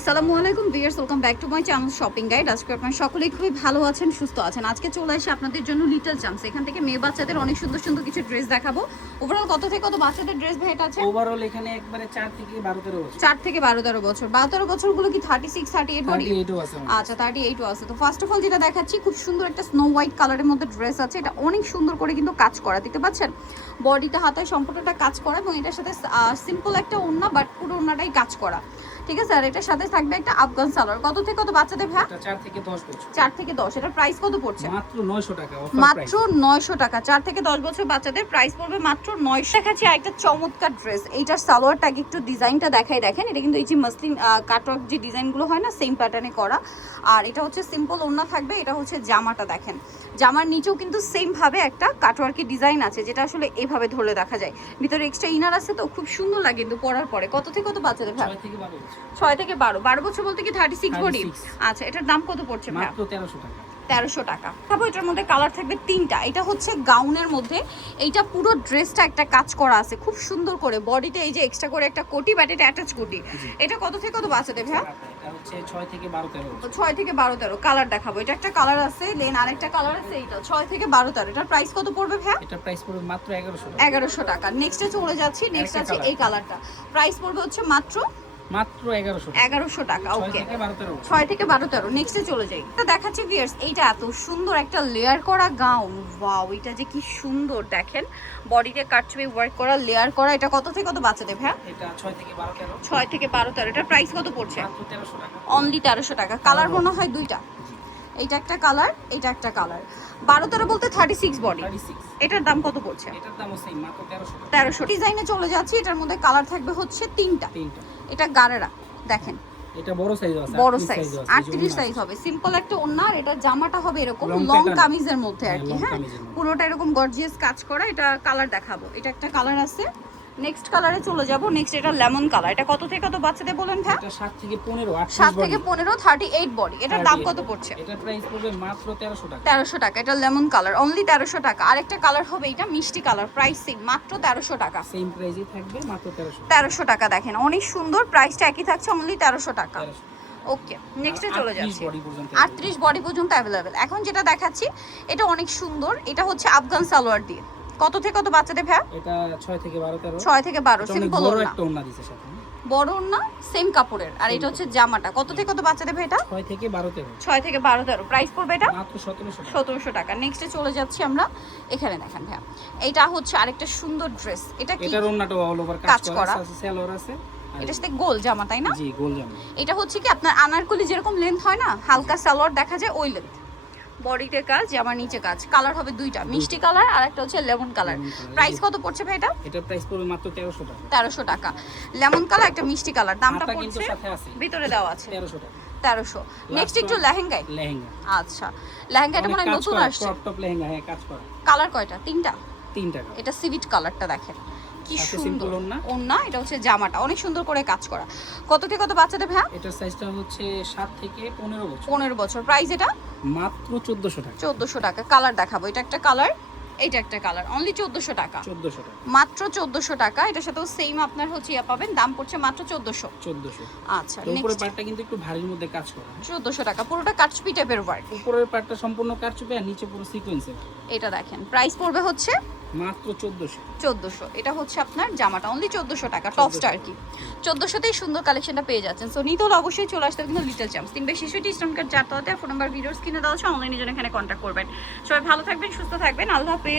আসসালামু আলাইকুম viewers welcome back to my channel shopping guide আজকে আপনারা সকলেই খুবই ভালো আছেন সুস্থ আছেন। আজকে চলে আসে আপনাদের জন্য লিটল চান্স এখান থেকে মেয়ে বাচ্চাদের অনেক সুন্দর সুন্দর কিছু ড্রেস দেখাবো। ওভারঅল কত থেকে কত বাচ্চাদের ড্রেস ভেট আছে? ওভারঅল এখানে একবারে চার থেকে বারো তেরো বছর। চার থেকে বারো তেরো বছর। বারো তেরো বছরগুলো কি thirty six thirty eight body thirty এইটও আছে আচ্ছা থার্টি এইটও আছে। তো ফার্স্ট অফ অল যেটা দেখাচ্ছি খুব সুন্দর একটা স্নো হোয়াইট কালারের মধ্যে ড্রেস আছে। এটা অনেক সুন্দর করে কিন্তু কাজ করা দেখতে পাচ্ছেন? বডিতে হাতায় সম্পূর্ণটা কাজ করা এবং এটার সাথে সিম্পল একটা ওড়না বাট পুরো ওড়নাটাই কাজ করা। ঠিক আছে? আর এটার সাথে থাকবে একটা আফগান সালোয়ার। কত থেকে কত বাচ্চাদের এটা চার থেকে দশ বছর। চার থেকে দশ। এটার প্রাইস কত পড়ছে? মাত্র নয়শো টাকা মাত্র price। নয়শো টাকা। চার থেকে দশ বছর বাচ্চাদের প্রাইস পড়বে মাত্র নয়শো। দেখাচ্ছি একটা চমৎকার ড্রেস এইটার সালোয়ারটা আগে একটু ডিজাইনটা দেখাই দেখেন। এটা কিন্তু এই যে মাসলিন কাটওয়ার্ক যে ডিজাইনগুলো হয় না সেম প্যাটার্নে করা। আর এটা হচ্ছে সিম্পল ওড়না থাকবে। এটা হচ্ছে জামাটা দেখেন। জামার নিচেও কিন্তু সেম ভাবে একটা কাটওয়ার্কের ডিজাইন আছে যেটা আসলে এভাবে ধরে দেখা যায়। ভিতরে এক্সট্রা ইনার আছে তো খুব সুন্দর লাগে কিন্তু পরার পরে। কত থেকে কত বাচ্চাদের ভাই? ছয় থেকে বারো বারো। বছর বলতে কি থার্টি সিক্স বডি আচ্ছা এটার দাম কত পড়ছে ভাই মাত্র তেরোশো টাকা। তেরোশো টাকা। তারপর এটার মধ্যে কালার থাকবে তিনটা। এটা হচ্ছে গাউনের মধ্যে। এইটা পুরো ড্রেসটা একটা কাজ করা আছে। খুব সুন্দর করে। বডিতে এই যে এক্সট্রা করে একটা কোটি বাট এটা অ্যাটাচ কোটি। এটা কত থেকে কত বাচ্চাদের ভাইয়া? হচ্ছে ছয় থেকে বারো তেরো তো বছর ছয় থেকে বারো তেরো। কালার দেখাবো। এটা একটা কালার আছে লেন আরেকটা কালার আছে এইটা। ছয় থেকে বারো তেরো। এটার প্রাইস কত পড়বে ভাইয়া? এটা প্রাইস পড়বে মাত্র এগারোশো টাকা। এগারোশো টাকা। নেক্সটে চলে যাচ্ছি নেক্সট আছে এই কালারটা প্রাইস পড়বে হচ্ছে মাত্র মাত্র এগারোশো টাকা। এগারোশো টাকা ওকে থেকে বারো তেরো। বছর ছয় থেকে বারো তেরো। নেক্সটে চলে যাই। তো দেখাচ্ছি ভিয়ার্স এইটা এত সুন্দর একটা লেয়ার করা গাউন ওয়াও এটা যে কি সুন্দর দেখেন। বডিতে কাটছবি ওয়ার্ক করা লেয়ার করা এটা কত থেকে কত বাচ্চাদের ভাইয়া? এটা ছয় থেকে বারো তেরো। ছয় থেকে বারো তেরো। এটার প্রাইস কত পড়ছে? মাত্র তেরোশো টাকা। অনলি তেরোশো টাকা। কালার মনে হয় দুইটা। এইটা একটা কালার এইটা একটা কালার বারো তেরো বলতে থার্টি সিক্স বডি এটার দাম কত পড়ছে? এটার টাকা। তেরোশো। ডিজাইনে চলে যাচ্ছি এটার মধ্যে কালার থাকবে হচ্ছে তিনটা। তিনটা। এটা গারেরা দেখেন। এটা বড় সাইজ আছে বড় সাইজ size আছে, এই যে আটত্রিশ ওড়না সাইজ হবে। সিম্পল একটা ওড়না আর এটা জামাটা হবে এরকম লং কামিজের মধ্যে আর হ্যাঁ, কি হ্যাঁ? পুরোটা এরকম গর্জিয়াস কাজ করা এটা কালার দেখাবো। এটা একটা কালার আছে নেক্সট কালারে চলে যাব। নেক্সট এটা লেমন কালার এটা কত থেকে কত বাচ্চাদের বলেন ভাই? এটা সাত থেকে পনেরো আট সাত থেকে পনেরো থার্টি এইট বডি এটার দাম কত পড়ছে? এটার প্রাইস পড়বে মাত্র তেরোশো টাকা। তেরোশো টাকা। এটা লেমন কালার অনলি তেরোশো টাকা। আরেকটা কালার হবে এটা মিষ্টি কালার প্রাইস সেম মাত্র তেরোশো টাকা। সেম প্রাইসই থাকবে মাত্র তেরোশো তেরোশো টাকা দেখেন। অনেক সুন্দর প্রাইসটা একই থাকছে অনলি তেরোশো টাকা। ওকে নেক্সটে চলে যাচ্ছি। আটত্রিশ বডি পর্যন্ত অ্যাভেলেবেল এখন যেটা দেখাচ্ছি এটা অনেক সুন্দর। এটা হচ্ছে আফগান সালোয়ার দিয়ে। কত থেকে কত বাচ্চাদের ভ্যা এটা ছয় থেকে বারো তেরো। ছয় থেকে বারো এটা অনেক সিম্পল বড় ওড়না। একটা ওড়না দিছে সাথে। বড় ওড়না সেম কাপড়ের। আর এটা হচ্ছে জামাটা। কত থেকে কত বাচ্চাদের ভ্যা এটা? ছয় থেকে বারো তেরো। ছয় থেকে বারো তেরো। প্রাইস পড়বে এটা? মাত্র সতেরোশো টাকা। সতেরোশো টাকা। নেক্সটে চলে যাচ্ছি আমরা। এখানে দেখেন ভ্যা এইটা হচ্ছে আরেকটা সুন্দর ড্রেস এটা কি? এটার ওড়নাটা অল ওভার কাজ করা। আছে সেলোয়ার আছে। এটার সাথে গোল জামা তাই না? জি গোল জামা। এটা হচ্ছে কি? আপনার আনারকলি যেরকম লেন্থ হয় না হালকা সালোয়ার দেখা যায় ওই লেন্থ বডিতে কাজ জামার নিচে কাজ। কালার হবে দুইটা মিষ্টি কালার আর একটা হচ্ছে লেমন কালার প্রাইস কত পড়ছে ভাই এটা? এটার প্রাইস পড়বে মাত্র তেরোশো টাকা। তেরোশো টাকা। লেমন কালার একটা মিষ্টি কালার দামটা কিন্তু সাথে আছে। ভিতরে দেওয়া আছে। তেরোশো টাকা। তেরোশো। নেক্সট একটু লেহেঙ্গায় লেহেঙ্গা। আচ্ছা। লেহেঙ্গাটা মনে নতুন আসছে। টপ টপ লেহেঙ্গা হ্যাঁ কাজ করা। কালার কয়টা? তিনটা? তিন টাকা এটা সিভিট কালারটা দেখেন। কি সুন্দর। ওড়না। এটা হচ্ছে জামাটা। অনেক সুন্দর করে কাজ করা। কত থেকে কত বাচ্চাদের ভাই এটার সাইজটা হচ্ছে সাত থেকে পনেরো বছর। পনেরো বছর। প্রাইস এটা? মাত্র চোদ্দশো টাকা। চোদ্দোশো টাকা। কালার দেখাবো। এটা একটা কালার এইটা একটা কালার অনলি চোদ্দোশো টাকা। চোদ্দশো টাকা। মাত্র চোদ্দোশো টাকা। এটার সাথেও সেম আপনার হচ্ছে ইয়া পাবেন। দাম পড়ছে মাত্র চোদ্দোশো। চোদ্দশো। আচ্ছা উপরের পার্টটা কিন্তু একটু ভারীর মধ্যে কাজ করা। চোদ্দোশো টাকা। পুরোটা কাটছপি টাইপের ওয়ার্ক উপরের পার্টটা সম্পূর্ণ কারচুপে আর নিচে পুরো সিকোয়েন্সের এটা দেখেন। প্রাইস পড়বে হচ্ছে মাত্র চোদ্দশো। চোদ্দোশো। এটা হচ্ছে আপনার জামাটা। অনলি চোদ্দোশো টাকা টপ আর কি? চোদ্দোশোতেই সুন্দর কালেকশনটা পেয়ে যাচ্ছেন। সো নিতে হলে অবশ্যই চলে আসতে কিন্তু লিটল চ্যাম্পস তিন বেশি শিশুটি স্টোন কার্ড চারটাতে ফোন নাম্বার ভিডিওস কিনে দেওয়া আছে অনলাইনে জন্য এখানে কন্ট্যাক্ট করবেন। সবাই ভালো থাকবেন সুস্থ থাকবেন। আল্লাহ হাফেজ।